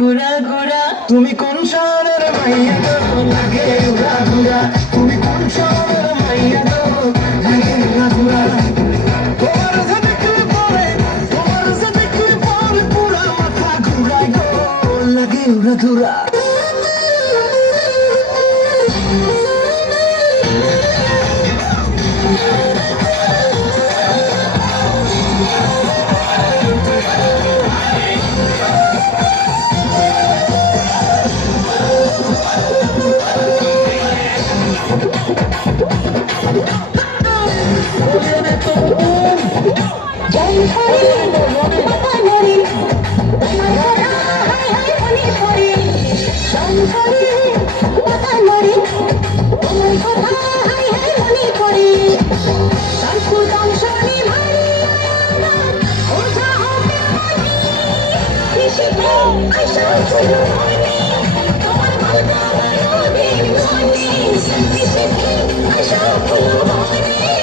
ঘুরা ঘুরা তুমি কোন শহরের মাইয়া গো লাগে উড়া ঘুরা তুমি কোন শহরের মাইয়া গো লাগে উড়া ঘুরা তোমার সাথে কি পরে তোমার সাথে কি পরে পুরা মাথা ঘুরায় গো লাগে উড়া ঘুরা I shall follow